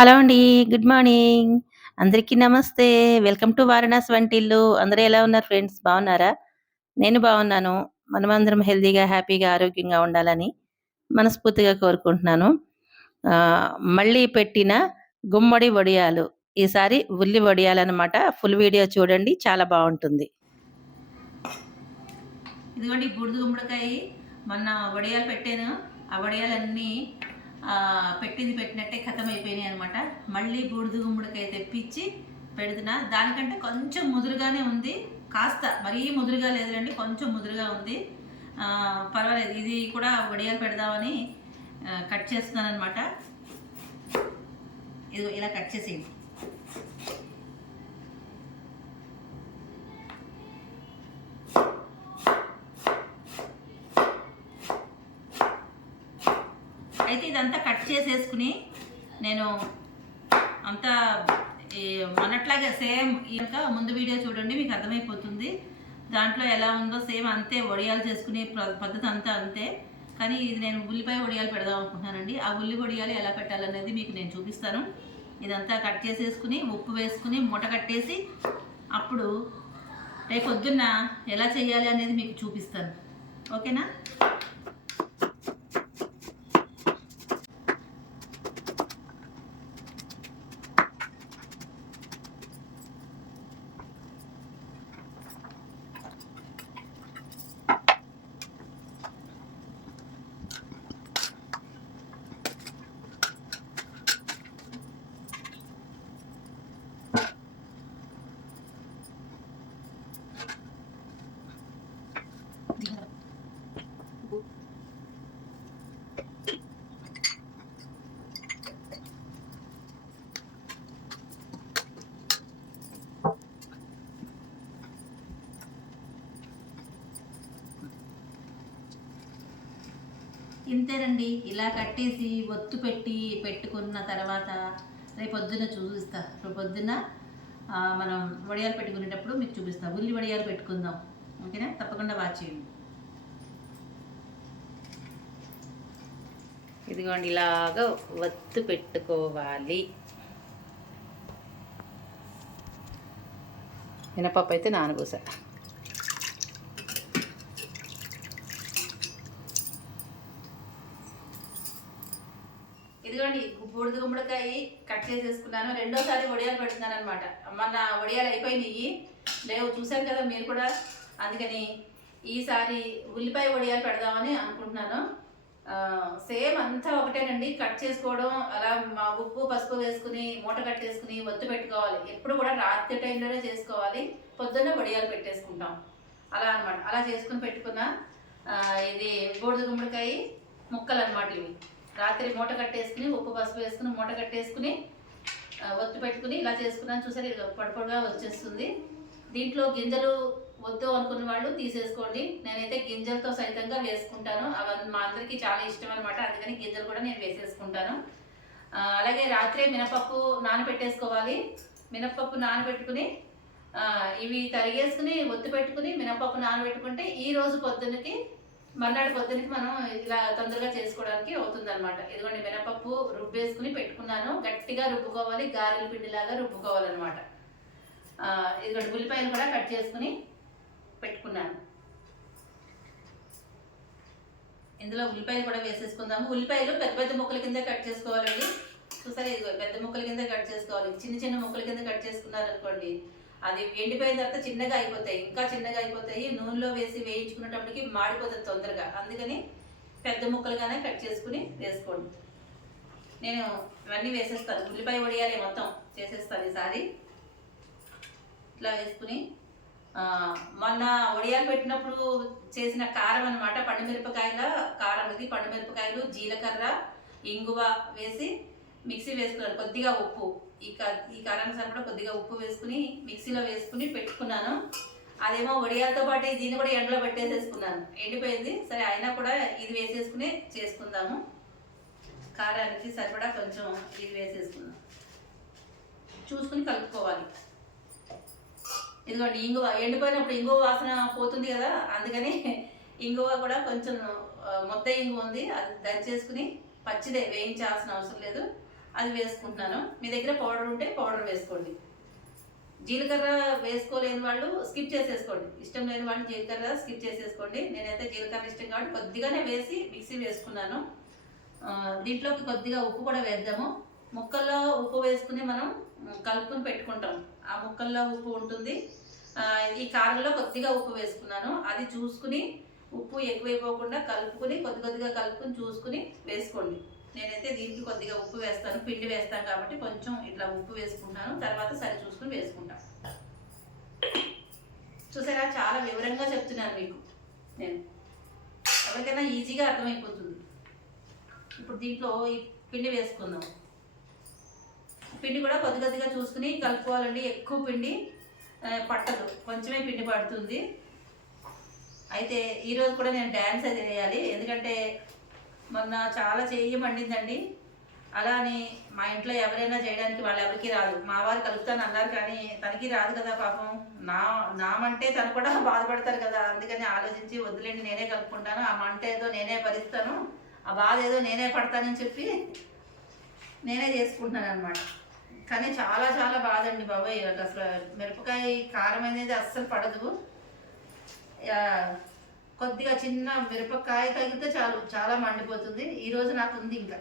Hello అండి. Good morning. అందరికీ నమస్తే. వెల్కమ్ టు వారణాసి వంటిల్లు. అందరూ ఎలా ఉన్నారు ఫ్రెండ్స్? బాగున్నారా? నేను బాగున్నాను. మనమందరం హెల్తీగా, హ్యాపీగా, ఆరోగ్యంగా ఉండాలని మనస్ఫూర్తిగా కోరుకుంటున్నాను. మళ్ళీ పెట్టిన గుమ్మడి వడియాలు. ఈసారి ఉల్లి వడియాలనమాట. ఫుల్ వీడియో చూడండి. చాలా బావుంటుంది. ఇదిగోండి బూడిద గుమ్మడికాయ మొన్న వడియాలు పెట్టాను. ఆ వడియాలన్నీ పెట్టింది పెట్టినట్టే ఖతం అయిపోయినాయి అనమాట. మళ్ళీ బూడిద గుమ్మడికాయ తెప్పించి పెడుతున్నా. దానికంటే కొంచెం ముదురుగానే ఉంది, కాస్త మరీ ముదురుగా లేదులేండి, కొంచెం ముదురుగా ఉంది. పర్వాలేదు, ఇది కూడా వడియాలు పెడదామని కట్ చేస్తున్నాను అనమాట. ఇది ఇలా కట్ చేసేయండి. అయితే ఇదంతా కట్ చేసేసుకుని నేను అంతా మొన్నట్లాగే సేమ్ ఇంకా ముందు వీడియో చూడండి, మీకు అర్థమైపోతుంది. దాంట్లో ఎలా ఉందో సేమ్ అంతే వడియాలు చేసుకునే పద్ధతి అంతా అంతే. కానీ ఇది నేను ఉల్లిపాయ వడియాలు పెడదాం అనుకుంటున్నానండి. ఆ ఉల్లి వడియాలు ఎలా పెట్టాలనేది మీకు నేను చూపిస్తాను. ఇదంతా కట్ చేసేసుకుని ఉప్పు వేసుకుని మూట కట్టేసి అప్పుడు రేపు పొద్దున్న ఎలా చేయాలి అనేది మీకు చూపిస్తాను. ఓకేనా? ఇంతేనండి. ఇలా కట్టేసి ఒత్తు పెట్టుకున్న తర్వాత రేపు పొద్దున్న చూపిస్తా. రేపు పొద్దున్న మనం వడియాలు పెట్టుకునేటప్పుడు మీకు చూపిస్తా. ఉల్లి వడియాలు పెట్టుకుందాం. ఓకేనా? తప్పకుండా వాచ్ చేయండి. ఇదిగోండి, ఇలాగా ఒత్తు పెట్టుకోవాలి. మినపప్పు అయితే నానబోసా. ఇదిగోండి బూడిద గుమ్మడికాయ కట్ చేసేసుకున్నాను. రెండోసారి వడియాలు పెడుతున్నాను అనమాట. మొన్న వడియాలు అయిపోయినాయి, లేవు చూసారు కదా మీరు కూడా. అందుకని ఈసారి ఉల్లిపాయ వడియాలు పెడదామని అనుకుంటున్నాను. సేమ్ అంతా ఒకటేనండి. కట్ చేసుకోవడం, అలా ఉప్పు పసుపు వేసుకుని మూట కట్టేసుకుని ఒత్తు పెట్టుకోవాలి. ఎప్పుడు కూడా రాత్రి టైంలోనే చేసుకోవాలి. పొద్దున్నే వడియాలు పెట్టేసుకుంటాం అలా అనమాట. అలా చేసుకుని పెట్టుకున్న ఇది బూడిద గుమ్మడికాయ ముక్కలు అనమాట. ఇవి రాత్రి మూట కట్టేసుకుని ఉప్పు పసుపు వేసుకుని మూట కట్టేసుకుని ఒత్తు పెట్టుకుని ఇలా చేసుకున్నాను. చూసారు, పొడిపొడిగా వచ్చేస్తుంది. దీంట్లో గింజలు వద్దు అనుకున్న వాళ్ళు తీసేసుకోండి. నేనైతే గింజలతో సైతంగా వేసుకుంటాను. అవి మా అందరికీ చాలా ఇష్టం అనమాట. అందుకని గింజలు కూడా నేను వేసేసుకుంటాను. అలాగే రాత్రే మినపప్పు నానబెట్టేసుకోవాలి. మినపప్పు నానబెట్టుకుని ఇవి తరిగేసుకుని ఒత్తు పెట్టుకుని మినపప్పు నానబెట్టుకుంటే ఈ రోజు పొద్దున్నకి మర్నాడు పొద్దునకి మనం ఇలా తొందరగా చేసుకోవడానికి అవుతుంది అనమాట. ఇదిగోండి మినపప్పు రుబ్బేసుకుని పెట్టుకున్నాను. గట్టిగా రుబ్బుకోవాలి, గారెల పిండిలాగా రుబ్బుకోవాలన్నమాట. ఇదిగోండి ఉల్లిపాయలు కూడా కట్ చేసుకుని పెట్టుకున్నాను. ఇందులో ఉల్లిపాయలు కూడా వేసేసుకుందాము. ఉల్లిపాయలు పెద్ద పెద్ద ముక్కల కింద కట్ చేసుకోవాలండి. చూసారా, ఇదిగో పెద్ద ముక్కల కింద కట్ చేసుకోవాలి. చిన్న చిన్న ముక్కల కింద కట్ చేసుకున్నారనుకోండి, అది ఎండిపోయిన తర్వాత చిన్నగా అయిపోతాయి, ఇంకా చిన్నగా అయిపోతాయి. నూనెలో వేసి వేయించుకునేటప్పటికి మాడిపోతుంది తొందరగా. అందుకని పెద్ద ముక్కలుగానే కట్ చేసుకుని వేసుకోండి. నేను ఇవన్నీ వేసేస్తాను. ఉల్లిపాయ వడియాలే మొత్తం చేసేస్తాను ఈసారి. ఇట్లా వేసుకుని మొన్న వడియాలు పెట్టినప్పుడు చేసిన కారం అనమాట. పండుమిరపకాయల కారం ఇది. పండుమిరపకాయలు, జీలకర్ర, ఇంగువ వేసి మిక్సీ వేసుకున్నాను. కొద్దిగా ఉప్పు, ఈ కారానికి సరిపడా కొద్దిగా ఉప్పు వేసుకుని మిక్సీలో వేసుకుని పెట్టుకున్నాను. అదేమో వడియాలతో పాటు దీన్ని కూడా ఎండలో పెట్టేసేసుకున్నాను. ఎండిపోయింది. సరే, అయినా కూడా ఇది వేసేసుకుని చేసుకుందాము. కారానికి సరిపడా కొంచెం ఇది వేసేసుకుందాం. చూసుకుని కలుపుకోవాలి. ఇదిగోండి ఇంగువ. ఎండిపోయినప్పుడు ఇంగువ వాసన పోతుంది కదా, అందుకని ఇంగువ కూడా కొంచెం మొత్తం ఇంగువ ఉంది, అది దంచేసుకుని పచ్చిదే, వేయించాల్సిన అవసరం లేదు. అది వేసుకుంటున్నాను. మీ దగ్గర పౌడర్ ఉంటే పౌడర్ వేసుకోండి. జీలకర్ర వేసుకోలేని వాళ్ళు స్కిప్ చేసేసుకోండి. ఇష్టం లేని వాళ్ళు జీలకర్ర స్కిప్ చేసేసుకోండి. నేనైతే జీలకర్ర ఇష్టం కాబట్టి కొద్దిగానే వేసి మిక్సీ వేసుకున్నాను. దీంట్లోకి కొద్దిగా ఉప్పు కూడా వేద్దాము. ముక్కల్లో ఉప్పు వేసుకుని మనం కలుపుకుని పెట్టుకుంటాం. ఆ ముక్కల్లో ఉప్పు ఉంటుంది. ఈ కారంలో కొద్దిగా ఉప్పు వేసుకున్నాను. అది చూసుకుని ఉప్పు ఎక్కువైపోకుండా కలుపుకుని కొద్దిగా కలుపుకుని చూసుకుని వేసుకోండి. నేనైతే దీనికి కొద్దిగా ఉప్పు వేస్తాను, పిండి వేస్తాను కాబట్టి కొంచెం ఇట్లా ఉప్పు వేసుకుంటాను. తర్వాత సరి చూసుకుని వేసుకుంటాను. చూసారా, చాలా వివరంగా చెప్తున్నాను మీకు. నేను ఎవరికైనా ఈజీగా అర్థమైపోతుంది. ఇప్పుడు దీంట్లో ఈ పిండి వేసుకుందాం. పిండి కూడా కొద్దిగా చూసుకుని కలుపుకోవాలండి. ఎక్కువ పిండి పట్టదు, కొంచెమే పిండి పడుతుంది. అయితే ఈరోజు కూడా నేను డ్యాన్స్ అది వేయాలి, ఎందుకంటే మొన్న చాలా చెయ్యి మండిందండి. అలా అని మా ఇంట్లో ఎవరైనా చేయడానికి వాళ్ళు ఎవరికి రాదు. మా వారు కలుపుతాను అన్నారు కానీ తనకి రాదు కదా పాపం. నామంటే తను కూడా బాధపడతారు కదా. అందుకని ఆలోచించి వదిలేండి, నేనే కలుపుకుంటాను, ఆ మంట ఏదో నేనే భరిస్తాను, ఆ బాధ ఏదో నేనే పడతానని చెప్పి నేనే చేసుకుంటున్నాను అనమాట. కానీ చాలా చాలా బాధ అండి బాబాయ్. అసలు మిరపకాయ కారం అనేది అస్సలు పడదు. కొద్దిగా చిన్న మిరపకాయ తగిలితే చాలు, చాలా మండిపోతుంది. ఈరోజు నాకు ఉంది, ఇంకా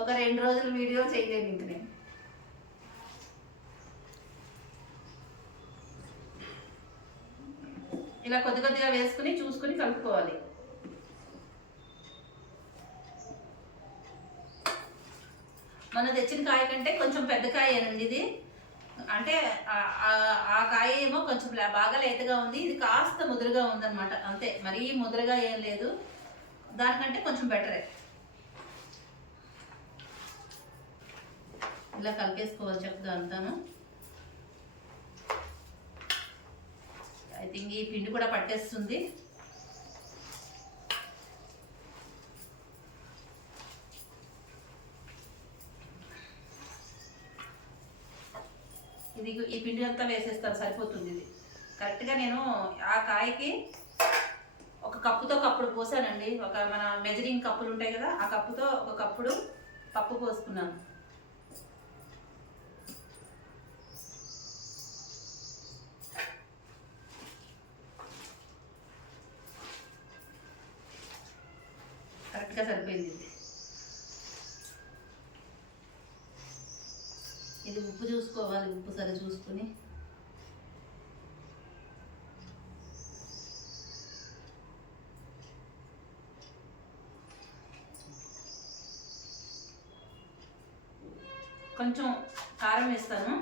ఒక 2 రోజులు వీడియో చేయలేను ఇంక నేను. ఇలా కొద్దిగా వేసుకుని చూసుకుని కలుపుకోవాలి. మనం తెచ్చిన కాయ కంటే కొంచెం పెద్ద కాయేనండి ఇది. అంటే ఆ కాయ ఏమో కొంచెం బాగా లేతగా ఉంది, ఇది కాస్త ముదురుగా ఉందన్నమాట. అంతే, మరీ ముదురుగా ఏం లేదు, దానికంటే కొంచెం బెటరే. ఇలా కలిపేసుకోవాలి చక్కగా అంతాను. ఐ థింక్ ఈ పిండి కూడా పట్టేస్తుంది. ఇది ఈ పిండి అంతా వేసేస్తాను, సరిపోతుంది. ఇది కరెక్ట్గా నేను ఆ కాయకి ఒక కప్పుతో కప్పుడు పోసానండి. ఒక మన మెజరింగ్ కప్పులు ఉంటాయి కదా, ఆ కప్పుతో ఒక కప్పుడు పప్పు పోసుకున్నాను. కరెక్ట్గా సరిపోయింది. ఇది ఉప్పు చూసుకోవాలి, ఉప్పు సరి చూసుకుని. కొంచెం కారం వేస్తాను.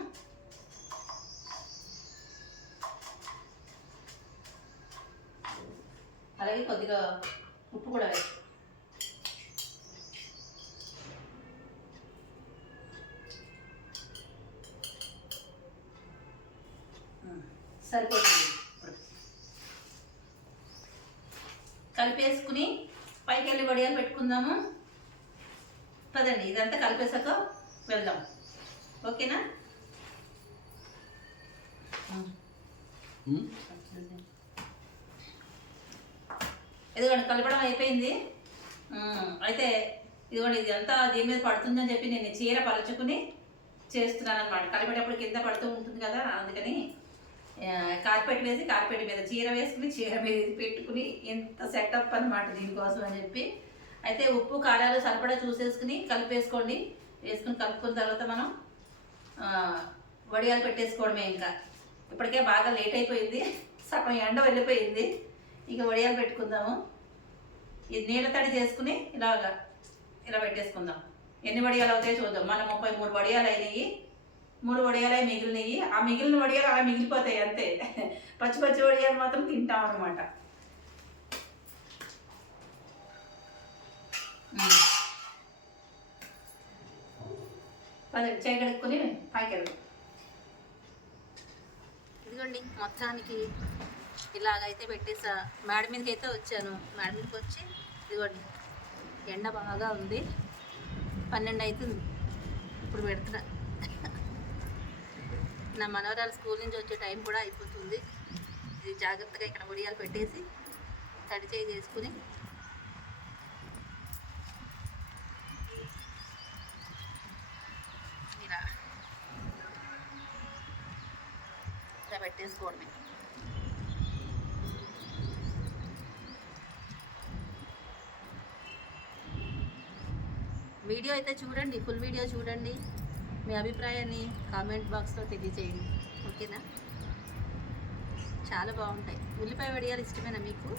అలాగే కొద్దిగా ఉప్పు కూడా వేస్తాను. సరిపోతుంది. కలిపేసుకుని పైకి వెళ్ళి వడియాలు పెట్టుకుందాము. పదండి, ఇదంతా కలిపేసాక వెళ్దాం. ఓకేనా? ఇదిగోండి కలపడం అయిపోయింది. అయితే ఇదిగోండి ఇది అంతా దీని మీద పడుతుందని చెప్పి నేను చీర పలుచుకుని చేస్తున్నాను అనమాట. కలిపేటప్పుడు కింద పడుతూ ఉంటుంది కదా, అందుకని కార్పెట్ వేసి కార్పెట్ మీద చీర వేసుకుని చీర మీద పెట్టుకుని ఎంత సెటప్ అనమాట దీనికోసం అని చెప్పి. అయితే ఉప్పు కారాలు సరిపడా చూసేసుకుని కలిపేసుకోండి. వేసుకుని కలుపుకున్న తర్వాత మనం వడియాలు పెట్టేసుకోవడమే. ఇంకా ఇప్పటికే బాగా లేట్ అయిపోయింది, సగం ఎండ వెళ్ళిపోయింది. ఇక వడియాలు పెట్టుకుందాము. ఇది నీళ్ళ తడి చేసుకుని ఇలా పెట్టేసుకుందాం. ఎన్ని వడియాలు అవుతాయో చూద్దాం. మన 33 వడియాలు అయినాయి, 3 వడియాలు మిగిలినవి. ఆ మిగిలిన వడియాలు అలా మిగిలిపోతాయి అంతే. పచ్చి పచ్చి వడియాలు మాత్రం తింటాం అనమాట. చేయి కడుక్కొని పైకి వెళ్దాం. ఇదిగోండి మొత్తానికి ఇలాగైతే పెట్టేసా. మేడ మీదకి అయితే వచ్చాను. మేడ మీదకి వచ్చి ఇదిగోండి ఎండ బాగా ఉంది, 12 అవుతుంది. ఇప్పుడు పెడుతున్నా. నా మనవరాలు స్కూల్ నుంచి వచ్చే టైం కూడా అయిపోతుంది. ఇది జాగ్రత్తగా ఇక్కడ వడియాలు పెట్టేసి తడి చేయి చేసుకుని ఇట్లా పెట్టేసుకోవడమే. వీడియో అయితే చూడండి, ఫుల్ వీడియో చూడండి, మీ అభిప్రాయాన్ని కామెంట్ బాక్స్లో తెలియజేయండి. ఓకేనా? చాలా బాగుంటాయి. ఉల్లిపాయ వడియాలు ఇష్టమేనా మీకు?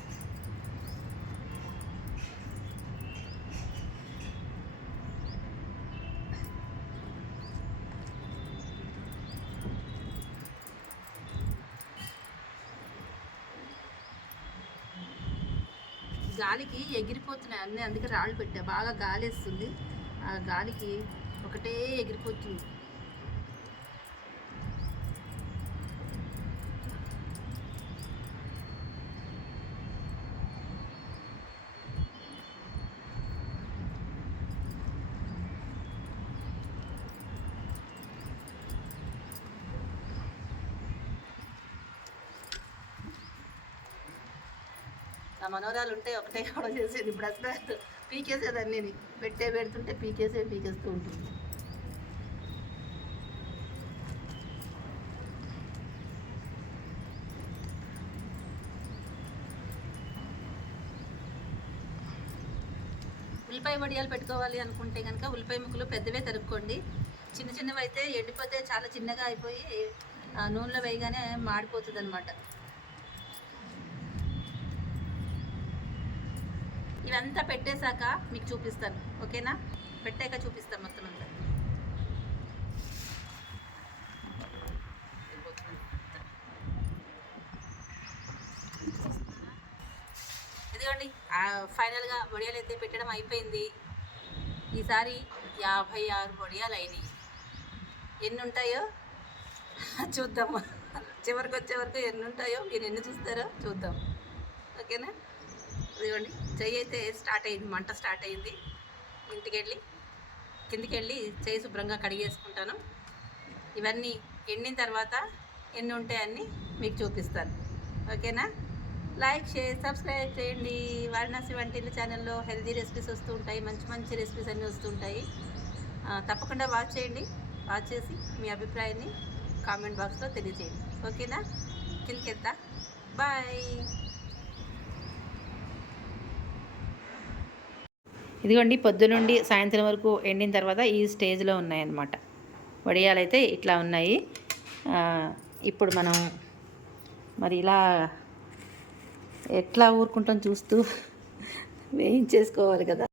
గాలికి ఎగిరిపోతున్నాయి అన్నీ, అందుకే రాళ్ళు పెట్టా. బాగా గాలి వేస్తుంది, ఆ గాలికి ఒకటే ఎగిరిపోతుంది. నా మనోరాలు ఉంటే ఒకటే కూడా చేసేది, ఇప్పుడు అసలు పీకేసేది అన్నీ పెడుతుంటే పీకేస్తూ ఉంటుంది. ఉల్లిపాయ వడియాలు పెట్టుకోవాలి అనుకుంటే కనుక ఉల్లిపాయ ముక్కలు పెద్దవే తరుక్కోండి. చిన్న చిన్నవి అయితే ఎండిపోతే చాలా చిన్నగా అయిపోయి నూనెలో వేయగానే మాడిపోతుంది అనమాట. ఇవంతా పెట్టేశాక మీకు చూపిస్తాను. ఓకేనా? పెట్టాక చూపిస్తాను మొత్తం అంతా. ఇదిగోండి, ఫైనల్గా వడియాలు అయితే పెట్టడం అయిపోయింది. ఈసారి 56 వడియాలు అయినాయి. ఎన్ని ఉంటాయో చూద్దాము. చివరికి వచ్చే వరకు ఎన్ని ఉంటాయో మీరు ఎన్ని చూస్తారో చూద్దాం. ఓకేనా? ఇదిగోండి, చెయ్యి అయితే స్టార్ట్ అయింది, మంట స్టార్ట్ అయింది. కిందికి వెళ్ళి చెయ్యి శుభ్రంగా కడిగేసుకుంటాను. ఇవన్నీ ఎండిన తర్వాత ఎన్ని ఉంటాయని మీకు చూపిస్తాను. ఓకేనా? లైక్, షేర్, సబ్స్క్రైబ్ చేయండి. వారణాసి వంటిల్లు ఛానల్లో హెల్తీ రెసిపీస్ వస్తూ ఉంటాయి, మంచి మంచి రెసిపీస్ అన్నీ వస్తుంటాయి. తప్పకుండా వాచ్ చేయండి. వాచ్ చేసి మీ అభిప్రాయాన్ని కామెంట్ బాక్స్లో తెలియజేయండి. ఓకేనా? కిందకి వెళ్తా. బాయ్. ఇదిగోండి, పొద్దునుండి సాయంత్రం వరకు ఎండిన తర్వాత ఈ స్టేజ్లో ఉన్నాయన్నమాట. వడియాలు అయితే ఇట్లా ఉన్నాయి. ఇప్పుడు మనం మరి ఇలా ఎట్లా ఊరుకుంటాం చూస్తూ వేయించేసుకోవాలి కదా.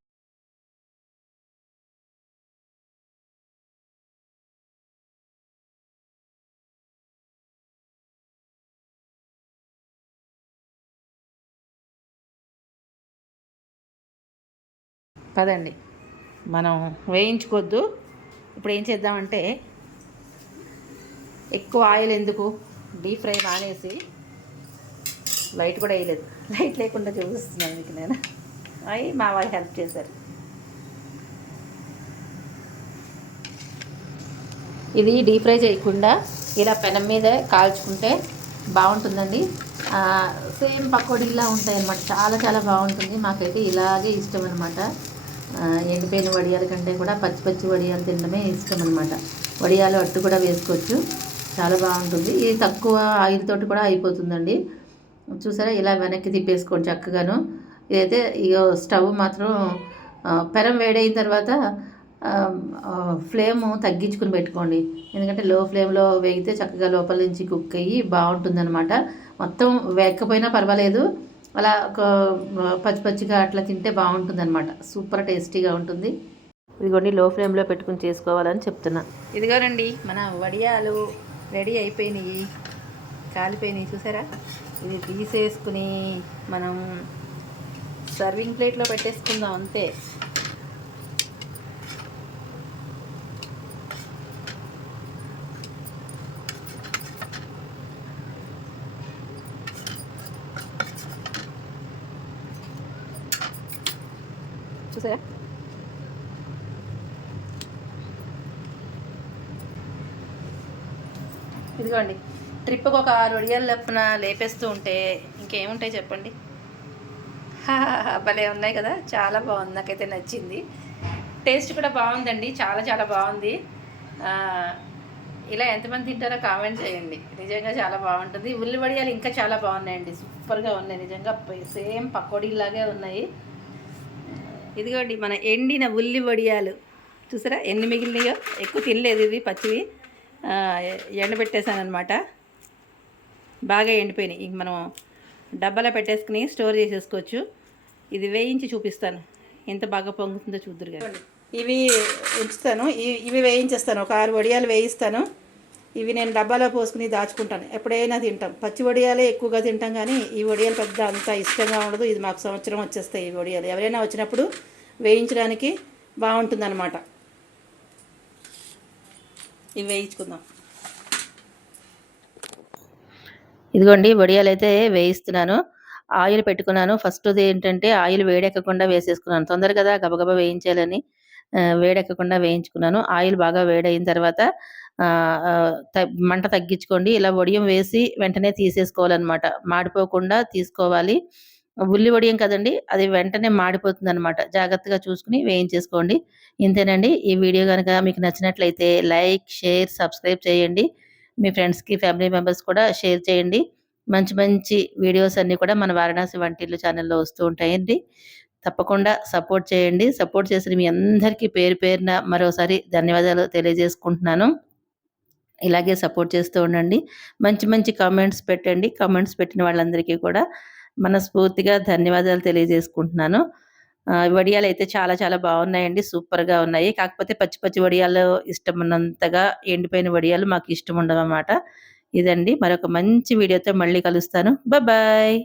పదండి, మనం వేయించుకోవద్దు. ఇప్పుడు ఏం చేద్దామంటే, ఎక్కువ ఆయిల్ ఎందుకు, డీప్ ఫ్రై మానేసి, లైట్ కూడా వేయలేదు, లైట్ లేకుండా చూపిస్తున్నాను మీకు నేను. అవి మా వాళ్ళు హెల్ప్ చేశారు. ఇది డీప్ ఫ్రై చేయకుండా ఇలా పెనం మీద కాల్చుకుంటే బాగుంటుందండి. సేమ్ పకోడీలా ఉంటాయి అన్నమాట. చాలా చాలా బాగుంటుంది. మాకైతే ఇలాగే ఇష్టం అనమాట. ఎండిపోయిన వడియాల కంటే కూడా పచ్చి పచ్చి వడియాలు తినడమే ఇష్టం అనమాట. వడియాలు అట్టు కూడా వేసుకోవచ్చు, చాలా బాగుంటుంది. ఇది తక్కువ ఆయిల్ తోటి కూడా అయిపోతుందండి. చూసారా, ఇలా వెనక్కి తిప్పేసుకోండి చక్కగాను. ఇదైతే ఇక స్టవ్ మాత్రం పెనం వేడైన తర్వాత ఫ్లేమ్ తగ్గించుకుని పెట్టుకోండి. ఎందుకంటే లో ఫ్లేమ్లో వేగితే చక్కగా లోపల నుంచి కుక్ అయ్యి బాగుంటుందన్నమాట. మొత్తం వేగకపోయినా పర్వాలేదు, అలా ఒక పచ్చి పచ్చిగా అట్లా తింటే బాగుంటుందన్నమాట. సూపర్ టేస్టీగా ఉంటుంది. ఇదిగోండి, లో ఫ్లేమ్లో పెట్టుకుని చేసుకోవాలని చెప్తున్నా. ఇదిగోనండి, మన వడియాలు రెడీ అయిపోయినాయి, కాలిపోయినాయి. చూసారా? ఇది తీసేసుకుని మనం సర్వింగ్ ప్లేట్లో పెట్టేసుకుందాం అంతే. చూసారా? ఇదిగోండి, ట్రిప్కి ఒక 6 వడియాలు లెప్పున లేపేస్తూ ఉంటే ఇంకేముంటాయి చెప్పండి. భలే ఉన్నాయి కదా, చాలా బాగుంది, నాకైతే నచ్చింది. టేస్ట్ కూడా బాగుందండి, చాలా చాలా బాగుంది. ఇలా ఎంతమంది తింటారో కామెంట్ చేయండి. నిజంగా చాలా బాగుంటుంది. ఉల్లి వడియాలు ఇంకా చాలా బాగున్నాయండి, సూపర్గా ఉన్నాయి నిజంగా. సేమ్ పకోడీలాగే ఉన్నాయి. ఇదిగోండి మన ఎండిన ఉల్లి వడియాలు చూసారా ఎన్ని మిగిలినాయో. ఎక్కువ తినలేదు ఇవి పచ్చివి, ఎండబెట్టేశాను అనమాట. బాగా ఎండిపోయినాయి. ఇంక మనం డబ్బాలో పెట్టేసుకుని స్టోర్ చేసేసుకోవచ్చు. ఇది వేయించి చూపిస్తాను ఎంత బాగా పొంగుతుందో చూద్దురు కదా. ఇవి ఉంచుతాను, ఇవి వేయించేస్తాను. ఒక 6 వడియాలు వేయిస్తాను. ఇవి నేను డబ్బాలో పోసుకుని దాచుకుంటాను. ఎప్పుడైనా తింటాం. పచ్చి వడియాలే ఎక్కువగా తింటాం, కానీ ఈ వడియాలు పెద్ద అంత ఇష్టంగా ఉండదు. ఇది మాకు సంవత్సరం వచ్చేస్తాయి ఈ వడియాలు. ఎవరైనా వచ్చినప్పుడు వేయించడానికి బాగుంటుంది అన్నమాట. ఇవి వేయించుకుందాం. ఇదిగోండి వడియాలు అయితే వేయిస్తున్నాను. ఆయిల్ పెట్టుకున్నాను. ఫస్ట్ది ఏంటంటే ఆయిల్ వేడెక్కకుండా వేసేసుకున్నాను. తొందర కదా గబగబా వేయించాలని వేడెక్కకుండా వేయించుకున్నాను. ఆయిల్ బాగా వేడైన తర్వాత మంట తగ్గించుకోండి. ఇలా వడియం వేసి వెంటనే తీసేసుకోవాలన్నమాట. మాడిపోకుండా తీసుకోవాలి. ఉల్లి వడియం కదండి, అది వెంటనే మాడిపోతుంది అనమాట. జాగ్రత్తగా చూసుకుని వేయించేసుకోండి. ఇంతేనండి. ఈ వీడియో కనుక మీకు నచ్చినట్లయితే లైక్, షేర్, సబ్స్క్రైబ్ చేయండి. మీ ఫ్రెండ్స్కి, ఫ్యామిలీ మెంబర్స్ కూడా షేర్ చేయండి. మంచి మంచి వీడియోస్ అన్నీ కూడా మన వారణాసి వంటిల్లు ఛానల్లో వస్తూ ఉంటాయండి. తప్పకుండా సపోర్ట్ చేయండి. సపోర్ట్ చేసిన మీ అందరికీ పేరు పేరున మరోసారి ధన్యవాదాలు తెలియజేసుకుంటున్నాను. ఇలాగే సపోర్ట్ చేస్తూ ఉండండి. మంచి మంచి కామెంట్స్ పెట్టండి. కామెంట్స్ పెట్టిన వాళ్ళందరికీ కూడా మనస్ఫూర్తిగా ధన్యవాదాలు తెలియజేసుకుంటున్నాను. వడియాలు అయితే చాలా చాలా బాగున్నాయండి, సూపర్గా ఉన్నాయి. కాకపోతే పచ్చి పచ్చి వడియాలు ఇష్టం ఉన్నంతగా ఎండిపోయిన వడియాలు మాకు ఇష్టం ఉండవన్నమాట. ఇదండి, మరొక మంచి వీడియోతో మళ్ళీ కలుస్తాను. బాయ్.